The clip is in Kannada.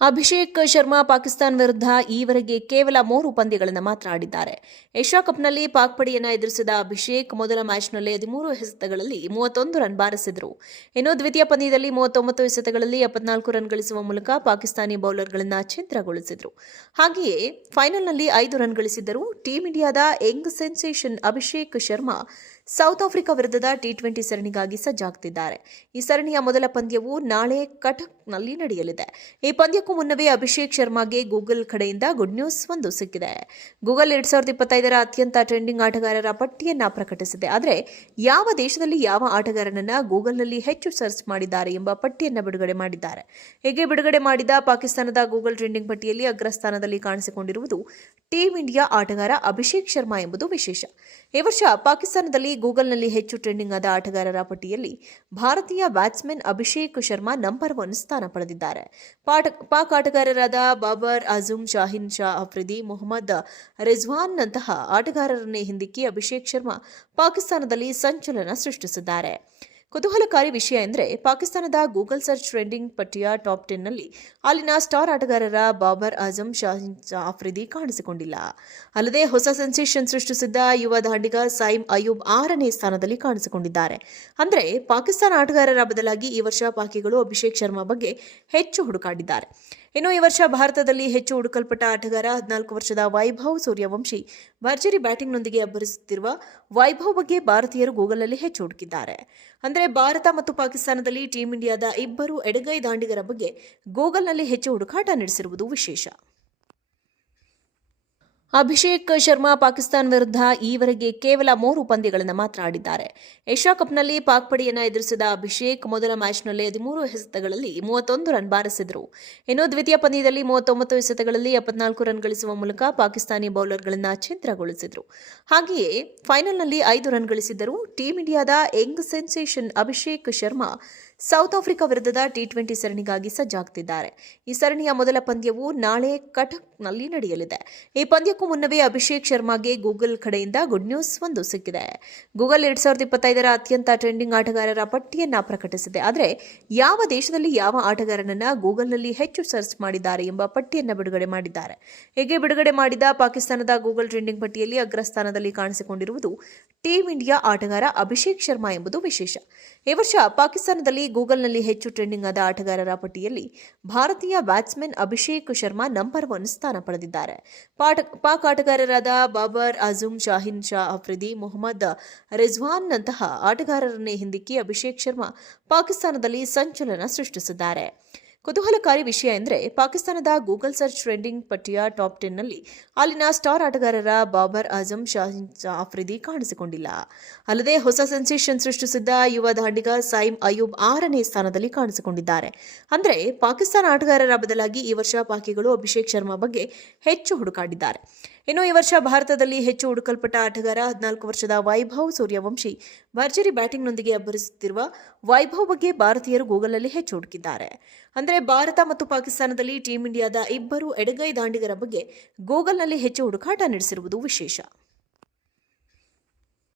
ಅಭಿಷೇಕ್ ಶರ್ಮಾ ಪಾಕಿಸ್ತಾನ ವಿರುದ್ಧ ಈವರೆಗೆ ಕೇವಲ 3 ಪಂದ್ಯಗಳನ್ನು ಮಾತ್ರ ಆಡಿದ್ದಾರೆ. ಏಷ್ಯಾ ಕಪ್ನಲ್ಲಿ ಪಾಕ್ ಪಡೆಯನ್ನು ಎದುರಿಸಿದ ಅಭಿಷೇಕ್ ಮೊದಲ ಮ್ಯಾಚ್ನಲ್ಲಿ 13 ಎಸೆತಗಳಲ್ಲಿ 31 ರನ್ ಬಾರಿಸಿದರು. ಇನ್ನು ದ್ವಿತೀಯ ಪಂದ್ಯದಲ್ಲಿ 39 ಎಸೆತಗಳಲ್ಲಿ 74 ರನ್ ಗಳಿಸುವ ಮೂಲಕ ಪಾಕಿಸ್ತಾನಿ ಬೌಲರ್ಗಳನ್ನು ಛಿದ್ರಗೊಳಿಸಿದರು. ಹಾಗೆಯೇ ಫೈನಲ್ನಲ್ಲಿ 5 ರನ್ ಗಳಿಸಿದ್ದರು. ಟೀಂ ಇಂಡಿಯಾದ Young sensation Abhishek Sharma south Africa ವಿರುದ್ಧದ ಟಿ20 ಸರಣಿಗಾಗಿ ಸಜ್ಜಾಗುತ್ತಿದ್ದಾರೆ. ಈ ಸರಣಿಯ ಮೊದಲ ಪಂದ್ಯವು ನಾಳೆ ಕಟಕ್ನಲ್ಲಿ ನಡೆಯಲಿದೆ. ಈ ಪಂದ್ಯಕ್ಕೂ ಮುನ್ನವೇ ಅಭಿಷೇಕ್ ಶರ್ಮಾಗೆ ಗೂಗಲ್ ಕಡೆಯಿಂದ ಗುಡ್ ನ್ಯೂಸ್ ಒಂದು ಸಿಕ್ಕಿದೆ. ಗೂಗಲ್ 2025ರ ಅತ್ಯಂತ ಟ್ರೆಂಡಿಂಗ್ ಆಟಗಾರರ ಪಟ್ಟಿಯನ್ನ ಪ್ರಕಟಿಸಿದೆ. ಆದರೆ ಯಾವ ದೇಶದಲ್ಲಿ ಯಾವ ಆಟಗಾರನನ್ನ ಗೂಗಲ್ನಲ್ಲಿ ಹೆಚ್ಚು ಸರ್ಚ್ ಮಾಡಿದ್ದಾರೆ ಎಂಬ ಪಟ್ಟಿಯನ್ನು ಬಿಡುಗಡೆ ಮಾಡಿದ್ದಾರೆ. ಹೀಗೆ ಬಿಡುಗಡೆ ಮಾಡಿದ ಪಾಕಿಸ್ತಾನದ ಗೂಗಲ್ ಟ್ರೆಂಡಿಂಗ್ ಪಟ್ಟಿಯಲ್ಲಿ ಅಗ್ರಸ್ಥಾನದಲ್ಲಿ ಕಾಣಿಸಿಕೊಂಡಿರುವುದು ಟೀಂ ಇಂಡಿಯಾ ಆಟಗಾರ ಅಭಿಷೇಕ್ ಶರ್ಮಾ ಎಂಬುದು ವಿಶೇಷ. ಈ ವರ್ಷ ಪಾಕಿಸ್ತಾನದಲ್ಲಿ ಗೂಗಲ್ನಲ್ಲಿ ಹೆಚ್ಚು ಟ್ರೆಂಡಿಂಗ್ ಆದ ಆಟಗಾರರ ಪಟ್ಟಿಯಲ್ಲಿ ಭಾರತೀಯ ಬ್ಯಾಟ್ಸ್ಮನ್ ಅಭಿಷೇಕ್ ಶರ್ಮಾ ನಂಬರ್ 1 ಸ್ಥಾನ ಪಡೆದಿದ್ದಾರೆ. ಪಾಕ್ ಆಟಗಾರರಾದ ಬಾಬರ್ ಆಜಮ್, ಶಾಹಿನ್ ಶಾ ಅಫ್ರಿದಿ, ಮೊಹಮ್ಮದ್ ರಿಜ್ವಾನ್ ನಂತಹ ಆಟಗಾರರನ್ನೇ ಹಿಂದಿಕ್ಕಿ ಅಭಿಷೇಕ್ ಶರ್ಮಾ ಪಾಕಿಸ್ತಾನದಲ್ಲಿ ಸಂಚಲನ ಸೃಷ್ಟಿಸಿದ್ದಾರೆ. ಕುತೂಹಲಕಾರಿ ವಿಷಯ ಎಂದರೆ ಪಾಕಿಸ್ತಾನದ ಗೂಗಲ್ ಸರ್ಚ್ ಟ್ರೆಂಡಿಂಗ್ ಪಟ್ಟಿಯ ಟಾಪ್ 10ನಲ್ಲಿ ಅಲ್ಲಿನ ಸ್ಟಾರ್ ಆಟಗಾರರ ಬಾಬರ್ ಆಜಮ್, ಶಾಹಿನ್ ಶಾ ಅಫ್ರಿದಿ ಕಾಣಿಸಿಕೊಂಡಿಲ್ಲ. ಅಲ್ಲದೆ ಹೊಸ ಸೆನ್ಸೇಷನ್ ಸೃಷ್ಟಿಸಿದ್ದ ಯುವ ದಾಂಡಿಗ ಸೈಮ್ ಅಯೂಬ್ 6ನೇ ಸ್ಥಾನದಲ್ಲಿ ಕಾಣಿಸಿಕೊಂಡಿದ್ದಾರೆ. ಅಂದರೆ ಪಾಕಿಸ್ತಾನ ಆಟಗಾರರ ಬದಲಾಗಿ ಈ ವರ್ಷ ಪಾಕಿಗಳು ಅಭಿಷೇಕ್ ಶರ್ಮಾ ಬಗ್ಗೆ ಹೆಚ್ಚು ಹುಡುಕಾಡಿದ್ದಾರೆ. ಇನ್ನು ಈ ವರ್ಷ ಭಾರತದಲ್ಲಿ ಹೆಚ್ಚು ಹುಡುಕಲ್ಪಟ್ಟ ಆಟಗಾರ 14 ವರ್ಷದ ವೈಭವ್ ಸೂರ್ಯವಂಶಿ. ಭರ್ಜರಿ ಬ್ಯಾಟಿಂಗ್ನೊಂದಿಗೆ ಅಬ್ಬರಿಸುತ್ತಿರುವ ವೈಭವ್ ಬಗ್ಗೆ ಭಾರತೀಯರು ಗೂಗಲ್ನಲ್ಲಿ ಹೆಚ್ಚು ಹುಡುಕಿದ್ದಾರೆ. ಅಂದರೆ ಭಾರತ ಮತ್ತು ಪಾಕಿಸ್ತಾನದಲ್ಲಿ ಟೀಂ ಇಂಡಿಯಾದ ಇಬ್ಬರು ಎಡಗೈ ದಾಂಡಿಗರ ಬಗ್ಗೆ ಗೂಗಲ್ನಲ್ಲಿ ಹೆಚ್ಚು ಹುಡುಕಾಟ ನಡೆಸಿರುವುದು ವಿಶೇಷ. ಅಭಿಷೇಕ್ ಶರ್ಮಾ ಪಾಕಿಸ್ತಾನ ವಿರುದ್ಧ ಈವರೆಗೆ ಕೇವಲ 3 ಪಂದ್ಯಗಳನ್ನು ಮಾತ್ರ ಆಡಿದ್ದಾರೆ. ಏಷ್ಯಾ ಕಪ್ನಲ್ಲಿ ಪಾಕ್ ಪಡೆಯನ್ನು ಎದುರಿಸಿದ ಅಭಿಷೇಕ್ ಮೊದಲ ಮ್ಯಾಚ್ನಲ್ಲಿ 13 ಎಸೆತಗಳಲ್ಲಿ 31 ರನ್ ಬಾರಿಸಿದರು. ಇನ್ನು ದ್ವಿತೀಯ ಪಂದ್ಯದಲ್ಲಿ 39 ಎಸೆತಗಳಲ್ಲಿ 74 ರನ್ ಗಳಿಸುವ ಮೂಲಕ ಪಾಕಿಸ್ತಾನಿ ಬೌಲರ್ಗಳನ್ನು ಛಿದ್ರಗೊಳಿಸಿದರು. ಹಾಗೆಯೇ ಫೈನಲ್ನಲ್ಲಿ 5 ರನ್ ಗಳಿಸಿದ್ದರು. ಟೀಂ ಇಂಡಿಯಾದ Young sensation Abhishek Sharma south Africa ವಿರುದ್ಧದ ಟಿ20 ಸರಣಿಗಾಗಿ ಸಜ್ಜಾಗುತ್ತಿದ್ದಾರೆ. ಈ ಸರಣಿಯ ಮೊದಲ ಪಂದ್ಯವು ನಾಳೆ ಕಟಕ್ನಲ್ಲಿ ನಡೆಯಲಿದೆ. ಈ ಪಂದ್ಯಕ್ಕೂ ಮುನ್ನವೇ ಅಭಿಷೇಕ್ ಶರ್ಮಾಗೆ ಗೂಗಲ್ ಕಡೆಯಿಂದ ಗುಡ್ ನ್ಯೂಸ್ ಒಂದು ಸಿಕ್ಕಿದೆ. ಗೂಗಲ್ 2025ರ ಅತ್ಯಂತ ಟ್ರೆಂಡಿಂಗ್ ಆಟಗಾರರ ಪಟ್ಟಿಯನ್ನ ಪ್ರಕಟಿಸಿದೆ. ಆದರೆ ಯಾವ ದೇಶದಲ್ಲಿ ಯಾವ ಆಟಗಾರನನ್ನ ಗೂಗಲ್ನಲ್ಲಿ ಹೆಚ್ಚು ಸರ್ಚ್ ಮಾಡಿದ್ದಾರೆ ಎಂಬ ಪಟ್ಟಿಯನ್ನು ಬಿಡುಗಡೆ ಮಾಡಿದ್ದಾರೆ. ಹೀಗೆ ಬಿಡುಗಡೆ ಮಾಡಿದ ಪಾಕಿಸ್ತಾನದ ಗೂಗಲ್ ಟ್ರೆಂಡಿಂಗ್ ಪಟ್ಟಿಯಲ್ಲಿ ಅಗ್ರಸ್ಥಾನದಲ್ಲಿ ಕಾಣಿಸಿಕೊಂಡಿರುವುದು ಟೀಂ ಇಂಡಿಯಾ ಆಟಗಾರ ಅಭಿಷೇಕ್ ಶರ್ಮಾ ಎಂಬುದು ವಿಶೇಷ. ಈ ವರ್ಷ ಪಾಕಿಸ್ತಾನದಲ್ಲಿ ಗೂಗಲ್ನಲ್ಲಿ ಹೆಚ್ಚು ಟ್ರೆಂಡಿಂಗ್ ಆದ ಆಟಗಾರರ ಪಟ್ಟಿಯಲ್ಲಿ ಭಾರತೀಯ ಬ್ಯಾಟ್ಸ್ಮನ್ ಅಭಿಷೇಕ್ ಶರ್ಮಾ ನಂಬರ್ 1 ಸ್ಥಾನ ಪಡೆದಿದ್ದಾರೆ. ಪಾಕ್ ಆಟಗಾರರಾದ ಬಾಬರ್ ಆಜಮ್, ಶಾಹಿನ್ ಶಾ ಅಫ್ರಿದಿ, ಮೊಹಮ್ಮದ್ ರಿಜ್ವಾನ್ ನಂತಹ ಆಟಗಾರರನ್ನೇ ಹಿಂದಿಕ್ಕಿ ಅಭಿಷೇಕ್ ಶರ್ಮಾ ಪಾಕಿಸ್ತಾನದಲ್ಲಿ ಸಂಚಲನ ಸೃಷ್ಟಿಸಿದ್ದಾರೆ. ಕುತೂಹಲಕಾರಿ ವಿಷಯ ಎಂದರೆ ಪಾಕಿಸ್ತಾನದ ಗೂಗಲ್ ಸರ್ಚ್ ಟ್ರೆಂಡಿಂಗ್ ಪಟ್ಟಿಯ ಟಾಪ್ 10ನಲ್ಲಿ ಅಲ್ಲಿನ ಸ್ಟಾರ್ ಆಟಗಾರರ ಬಾಬರ್ ಆಜಮ್, ಶಾಹಿನ್ ಶಾ ಅಫ್ರಿದಿ ಕಾಣಿಸಿಕೊಂಡಿಲ್ಲ. ಅಲ್ಲದೆ ಹೊಸ ಸೆನ್ಸೇಷನ್ ಸೃಷ್ಟಿಸಿದ್ದ ಯುವ ದಾಂಡಿಗ ಸೈಮ್ ಅಯೂಬ್ 6ನೇ ಸ್ಥಾನದಲ್ಲಿ ಕಾಣಿಸಿಕೊಂಡಿದ್ದಾರೆ. ಅಂದರೆ ಪಾಕಿಸ್ತಾನ ಆಟಗಾರರ ಬದಲಾಗಿ ಈ ವರ್ಷ ಪಾಕಿಗಳು ಅಭಿಷೇಕ್ ಶರ್ಮಾ ಬಗ್ಗೆ ಹೆಚ್ಚು ಹುಡುಕಾಡಿದ್ದಾರೆ. ಇನ್ನು ಈ ವರ್ಷ ಭಾರತದಲ್ಲಿ ಹೆಚ್ಚು ಹುಡುಕಲ್ಪಟ್ಟ ಆಟಗಾರ 14 ವರ್ಷದ ವೈಭವ್ ಸೂರ್ಯವಂಶಿ. ಭರ್ಜರಿ ಬ್ಯಾಟಿಂಗ್ನೊಂದಿಗೆ ಅಬ್ಬರಿಸುತ್ತಿರುವ ವೈಭವ್ ಬಗ್ಗೆ ಭಾರತೀಯರು ಗೂಗಲ್ನಲ್ಲಿ ಹೆಚ್ಚು ಹುಡುಕಿದ್ದಾರೆ. ಅಂದರೆ ಭಾರತ ಮತ್ತು ಪಾಕಿಸ್ತಾನದಲ್ಲಿ ಟೀಂ ಇಂಡಿಯಾದ ಇಬ್ಬರು ಎಡಗೈ ದಾಂಡಿಗರ ಬಗ್ಗೆ ಗೂಗಲ್ನಲ್ಲಿ ಹೆಚ್ಚು ಹುಡುಕಾಟ ನಡೆಸಿರುವುದು ವಿಶೇಷ.